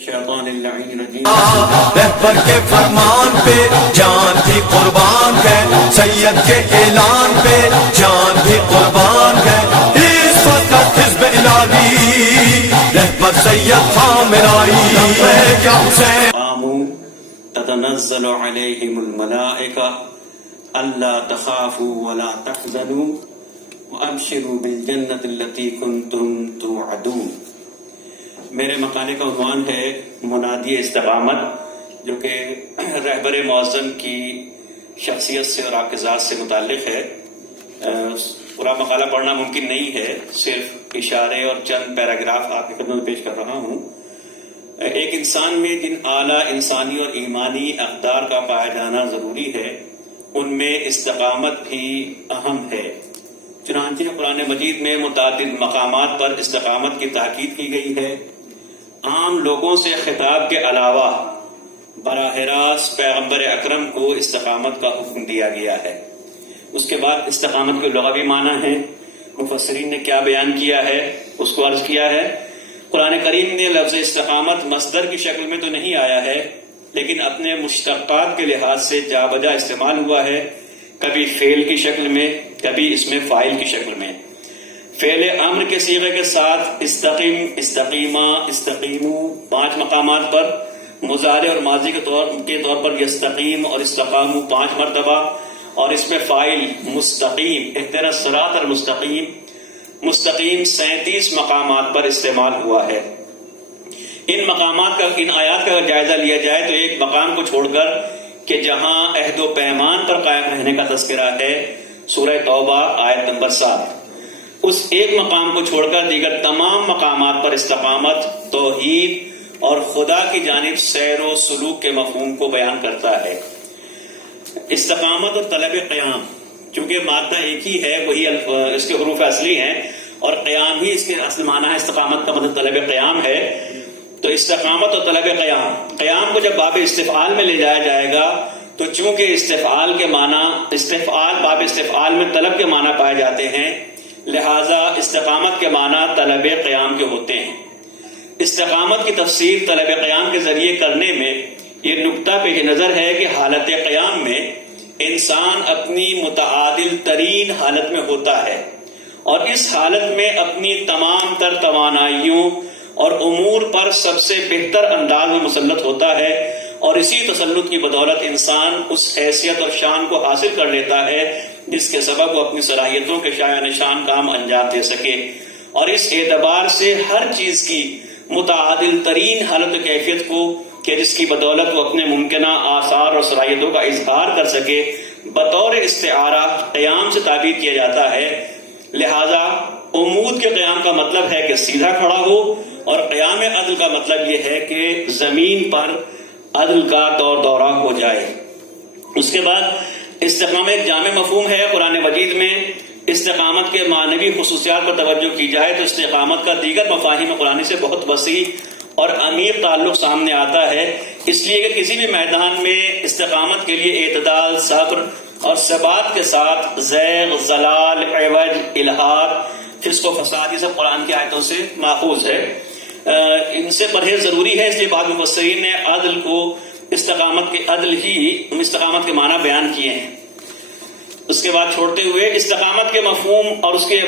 شیطان اللعین الرجیم رہبر کے فرمان پہ جان بھی قربان ہے، سید کے اعلان پہ جان بھی قربان ہے، اس وقت حزب الہی رہبر سید خامنائی کیا حسین قاموا تتنزل علیہم الملائکہ الا تخافوا ولا تحزنوا وابشروا بالجنۃ التی کنتم توعدون۔ میرے مقالے کا عنوان ہے منادی استقامت، جو کہ رہبر معظم کی شخصیت سے اور آپ کے ذات سے متعلق ہے۔ پورا مقالہ پڑھنا ممکن نہیں ہے، صرف اشارے اور چند پیراگراف آپ کی خدمت میں پیش کر رہا ہوں۔ ایک انسان میں جن اعلیٰ انسانی اور ایمانی اقدار کا پایا جانا ضروری ہے، ان میں استقامت بھی اہم ہے۔ چنانچہ قرآن مجید میں متعدد مقامات پر استقامت کی تاکید کی گئی ہے۔ عام لوگوں سے خطاب کے علاوہ براہ راست پیغمبر اکرم کو استقامت کا حکم دیا گیا ہے۔ اس کے بعد استقامت کے لغوی معنی ہے، مفسرین نے کیا بیان کیا ہے اس کو عرض کیا ہے۔ قرآن کریم نے لفظ استقامت مصدر کی شکل میں تو نہیں آیا ہے، لیکن اپنے مشتقات کے لحاظ سے جا بجا استعمال ہوا ہے، کبھی فعل کی شکل میں، کبھی اس میں فاعل کی شکل میں۔ فعل امر کے صیغے کے ساتھ استقیم، استقیمہ، استقیمو 5 مقامات پر، مضارع اور ماضی کے طور پر یستقیم اور استقامو 5 مرتبہ، اور اس میں فاعل مستقیم، اهدنا الصراط المستقیم، مستقیم 37 مقامات پر استعمال ہوا ہے۔ ان مقامات کا، ان آیات کا جائزہ لیا جائے تو ایک مقام کو چھوڑ کر کہ جہاں عہد و پیمان پر قائم رہنے کا تذکرہ ہے، سورہ توبہ آیت نمبر 7، اس ایک مقام کو چھوڑ کر دیگر تمام مقامات پر استقامت، توحید اور خدا کی جانب سیر و سلوک کے مفہوم کو بیان کرتا ہے۔ استقامت اور طلب قیام، چونکہ مادہ ایک ہی ہے، وہی اس کے حروف اصلی ہیں، اور قیام ہی اس کے اصل معنی ہے، استقامت کا مطلب طلب قیام ہے۔ تو استقامت اور طلب قیام کو جب باب استفعال میں لے جایا جائے گا تو چونکہ استفعال کے معنی، باب استفعال میں طلب کے معنی پائے جاتے ہیں، لہذا استقامت کے معنی طلب قیام کے ہوتے ہیں۔ استقامت کی تفسیر طلب قیام کے ذریعے کرنے میں یہ نقطہ پیش نظر ہے کہ حالت قیام میں انسان اپنی متعادل ترین حالت میں ہوتا ہے، اور اس حالت میں اپنی تمام تر توانائیوں اور امور پر سب سے بہتر انداز میں مسلط ہوتا ہے، اور اسی تسلط کی بدولت انسان اس حیثیت اور شان کو حاصل کر لیتا ہے جس کے سبب وہ اپنی صلاحیتوں کے شایع نشان کام انجام دے سکے، اور اس اعتبار سے ہر چیز کی متعادل ترین حالت و کیفیت کو کہ جس کی بدولت وہ اپنے ممکنہ آثار اور صلاحیتوں کا اظہار کر سکے، بطور استعارہ قیام سے تعبیر کیا جاتا ہے۔ لہذا عمود کے قیام کا مطلب ہے کہ سیدھا کھڑا ہو، اور قیام عدل کا مطلب یہ ہے کہ زمین پر عدل کا دور دورہ ہو جائے۔ اس کے بعد استقامت ایک جامع مفہوم ہے۔ قرآن مجید میں استقامت کے معنوی خصوصیات پر توجہ کی جائے تو استقامت کا دیگر مفاہیم قرآن سے بہت وسیع اور عمیق تعلق سامنے آتا ہے، اس لیے کہ کسی بھی میدان میں استقامت کے لیے اعتدال، صبر اور ثبات کے ساتھ زیغ، ضلال، عوج، الحاد، فسق و فساد، یہ سب قرآن کی آیتوں سے ماخوذ ہے۔ ان سے پرہیز ضروری ہے، اس لیے بعض مفسرین نے عدل کو استقامت کے معنی بیان کیے ہیں۔ اس کے بعد چھوڑتے ہوئے استقامت کے مفہوم اور اس کی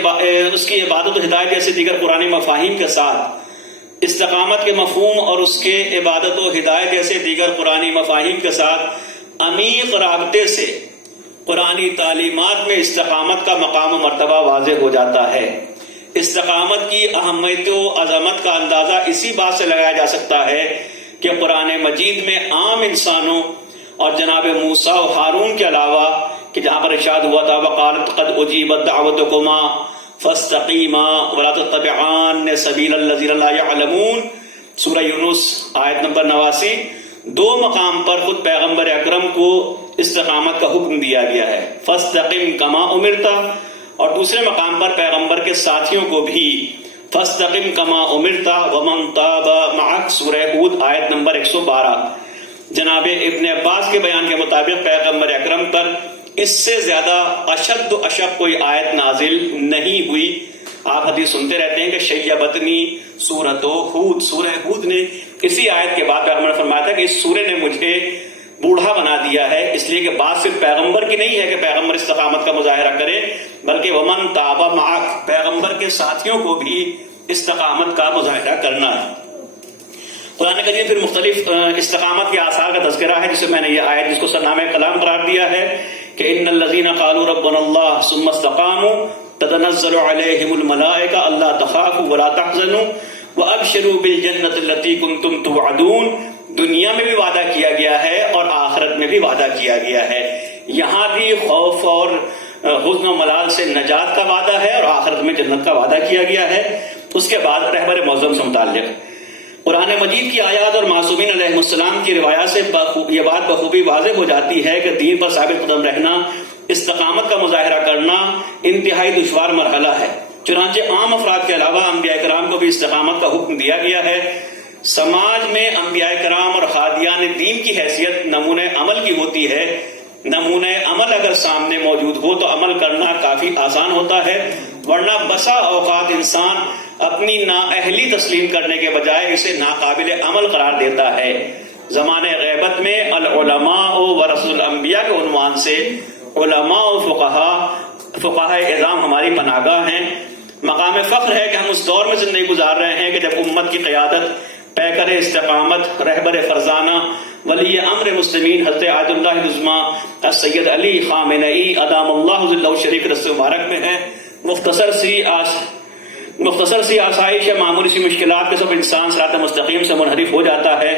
عبادت و ہدایت جیسے دیگر قرآن مفاہیم کے ساتھ، استقامت کے مفہوم اور اس کے عبادت و ہدایت جیسے دیگر قرآن مفاہیم کے ساتھ عمیق رابطے سے قرآنی تعلیمات میں استقامت کا مقام و مرتبہ واضح ہو جاتا ہے۔ استقامت کی اہمیت و عظمت کا اندازہ اسی بات سے لگایا جا سکتا ہے کہ قرآن مجید میں عام انسانوں اور جناب موسیٰ و ہارون کے علاوہ، کہ جہاں پر ارشاد ہوا تھا وَقَالَتْ قَدْ أُجِيبَتْ دَعْوَتُكُمَا فَاسْتَقِيمَا وَلَا تَتَّبِعَانَّ سَبِيلَ الَّذِينَ لَا يَعْلَمُونَ، سورہ یونس آیت نمبر 89۔ 2 مقام پر خود پیغمبر اکرم کو استقامت کا حکم دیا گیا ہے، فَاسْتَقِمْ كَمَا أُمِرْتَ، اور دوسرے مقام پر پیغمبر کے ساتھیوں کو بھی فَاسْتَقِمْ كَمَا أُمِرْتَ وَمَنْ تَابَ مَعَكَ، سورہ ہود آیت نمبر 112۔ جناب ابن عباس کے بیان کے مطابق پیغمبر اکرم پر اس سے زیادہ اشد و اشق کوئی آیت نازل نہیں ہوئی۔ آپ حدیث سنتے رہتے ہیں کہ شیبتنی سورۃ ہود، سورہ ہود نے اسی آیت کے بعد پیغمبر نے فرمایا تھا کہ اس سورے نے مجھے بوڑھا بنا دیا ہے، اس لیے کہ بات صرف پیغمبر کی نہیں ہے کہ پیغمبر استقامت کا مظاہرہ کرے، بلکہ ومن تاب معک، پیغمبر کے ساتھیوں کو بھی استقامت کا مظاہرہ کرنا ہے۔ قرآن کریم پھر مختلف استقامت کے آثار کا تذکرہ ہے، جسے میں نے یہ آیت جس کو سرنامہ کلام قرار دیا ہے کہ ان الذین قالوا ربنا اللہ ثم استقاموا تتنزل علیہم الملائکہ الا تخافوا ولا تحزنوا وابشروا بالجنۃ التي کنتم توعدون۔ دنیا میں بھی وعدہ کیا گیا ہے اور آخرت میں بھی وعدہ کیا گیا ہے، یہاں بھی خوف اور حزن و ملال سے نجات کا وعدہ ہے اور آخرت میں جنت کا وعدہ کیا گیا ہے۔ اس کے بعد رہبر معظم سے متعلق قرآن مجید کی آیات اور معصومین علیہ السلام کی روایات سے یہ بات بخوبی واضح ہو جاتی ہے کہ دین پر ثابت قدم رہنا، استقامت کا مظاہرہ کرنا انتہائی دشوار مرحلہ ہے۔ چنانچہ عام افراد کے علاوہ انبیاء کرام کو بھی استقامت کا حکم دیا گیا ہے۔ سماج میں انبیاء کرام اور خادیان دین کی حیثیت نمونہ عمل کی ہوتی ہے۔ نمونہ عمل اگر سامنے موجود ہو تو عمل کرنا کافی آسان ہوتا ہے، ورنہ بسا اوقات انسان اپنی نااہلی تسلیم کرنے کے بجائے اسے ناقابل عمل قرار دیتا ہے۔ زمانہ غیبت میں العلماء ورثۃ الانبیاء کے عنوان سے علماء و فقہاء اعظام ہماری پناہگاہ ہیں۔ مقام فخر ہے کہ ہم اس دور میں زندگی گزار رہے ہیں کہ جب امت کی قیادت پیکر استقامت، رہبر فرزانہ، ولی امر مسلمین حضرت آیت اللہ العظمیٰ السید علی خامنئی ادام اللہ ظلہ شریف رس مبارک میں ہے۔ مختصر سی آسائش یا معمولی سی مشکلات کے سب انسان صراط مستقیم سے منحرف ہو جاتا ہے۔